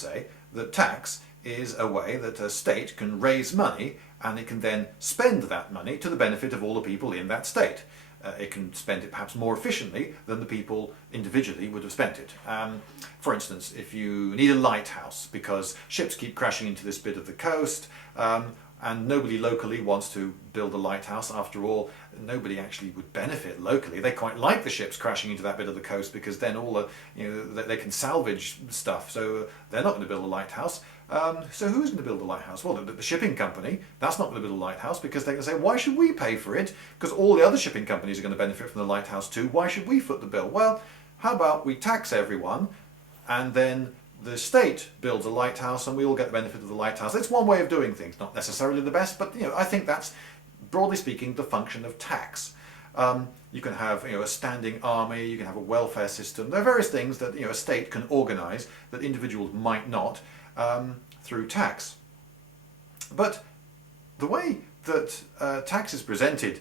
say that tax is a way that a state can raise money, and it can then spend that money to the benefit of all the people in that state. It can spend it perhaps more efficiently than the people individually would have spent it. For instance, if you need a lighthouse because ships keep crashing into this bit of the coast, and nobody locally wants to build a lighthouse. After all, nobody actually would benefit locally. They quite like the ships crashing into that bit of the coast because then all the, they can salvage stuff. So they're not going to build a lighthouse. So who's going to build a lighthouse? Well, the shipping company. That's not going to build a lighthouse because they're going to say, why should we pay for it? Because all the other shipping companies are going to benefit from the lighthouse too. Why should we foot the bill? Well, how about we tax everyone, and then the state builds a lighthouse and we all get the benefit of the lighthouse. It's one way of doing things, not necessarily the best, but I think that's, broadly speaking, the function of tax. You can have a standing army, you can have a welfare system. There are various things that a state can organise that individuals might not through tax. But the way that tax is presented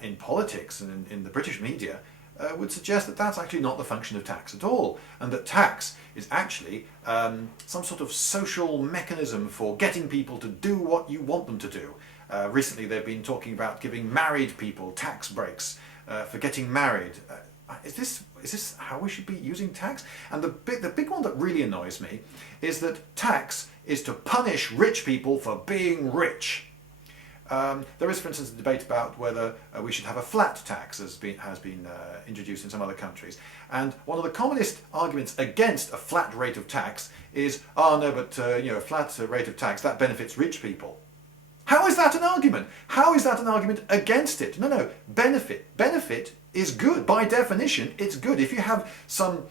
in politics and in the British media would suggest that that's actually not the function of tax at all, and that tax is actually some sort of social mechanism for getting people to do what you want them to do. Recently they've been talking about giving married people tax breaks for getting married. Is this how we should be using tax? And the big one that really annoys me is that tax is to punish rich people for being rich. There is, for instance, a debate about whether we should have a flat tax, as has been introduced in some other countries. And one of the communist arguments against a flat rate of tax is, oh no, but a flat rate of tax, that benefits rich people. How is that an argument? How is that an argument against it? No, benefit. Benefit is good. By definition, it's good. If you have some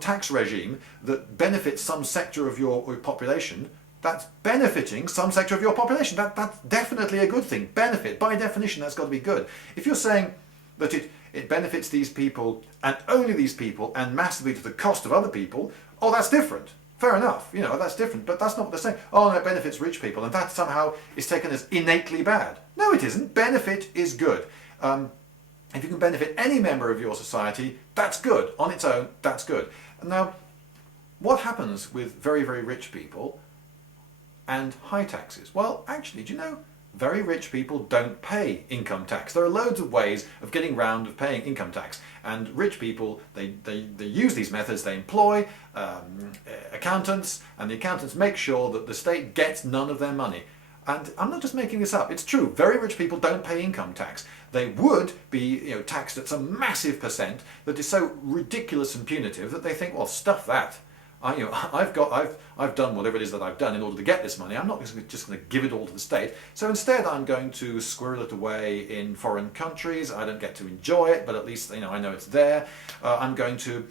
tax regime that benefits some sector of your population, that's benefiting some sector of your population. That's definitely a good thing. Benefit, by definition, that's got to be good. If you're saying that it benefits these people and only these people and massively to the cost of other people, oh, that's different. Fair enough, that's different, but that's not what they're saying. Oh, no, it benefits rich people, and that somehow is taken as innately bad. No, it isn't. Benefit is good. If you can benefit any member of your society, that's good. On its own, that's good. Now, what happens with very, very rich people and high taxes? Well, actually, do you know, very rich people don't pay income tax. There are loads of ways of getting round of paying income tax, and rich people, they use these methods. They employ accountants, and the accountants make sure that the state gets none of their money. And I'm not just making this up, it's true. Very rich people don't pay income tax. They would be taxed at some massive percent that is so ridiculous and punitive that they think, well, stuff that. I've done whatever it is that I've done in order to get this money. I'm not just going to give it all to the state. So instead, I'm going to squirrel it away in foreign countries. I don't get to enjoy it, but at least I know it's there. I'm going to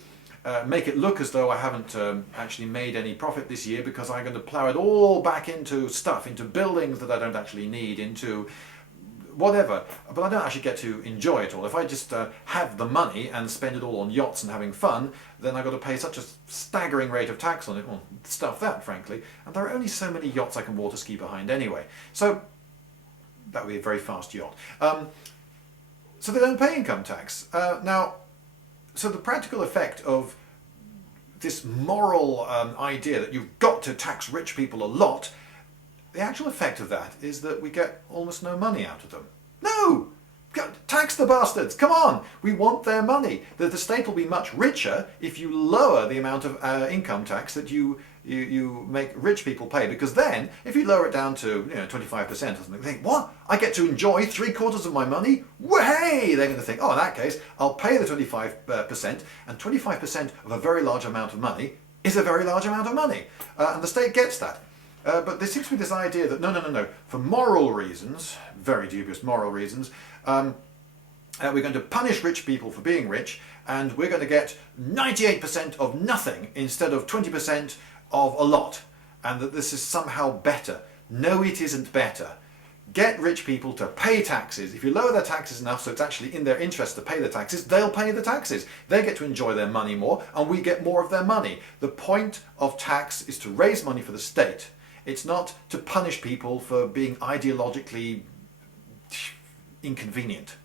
make it look as though I haven't actually made any profit this year because I'm going to plough it all back into stuff, into buildings that I don't actually need, into whatever, but I don't actually get to enjoy it all. If I just have the money and spend it all on yachts and having fun, then I've got to pay such a staggering rate of tax on it. Well, stuff that, frankly. And there are only so many yachts I can water ski behind anyway. So that would be a very fast yacht. So they don't pay income tax. So the practical effect of this moral idea that you've got to tax rich people a lot, the actual effect of that is that we get almost no money out of them. No! Tax the bastards! Come on! We want their money. The state will be much richer if you lower the amount of income tax that you make rich people pay, because then, if you lower it down to 25% or something, they think, what? I get to enjoy 3/4 of my money? Hey! They're going to think, oh, in that case, I'll pay the 25%, and 25% of a very large amount of money is a very large amount of money. And the state gets that. But there seems to be this idea that no, for moral reasons, very dubious moral reasons, we're going to punish rich people for being rich, and we're going to get 98% of nothing instead of 20% of a lot, and that this is somehow better. No, it isn't better. Get rich people to pay taxes. If you lower their taxes enough so it's actually in their interest to pay the taxes, they'll pay the taxes. They get to enjoy their money more, and we get more of their money. The point of tax is to raise money for the state. It's not to punish people for being ideologically inconvenient.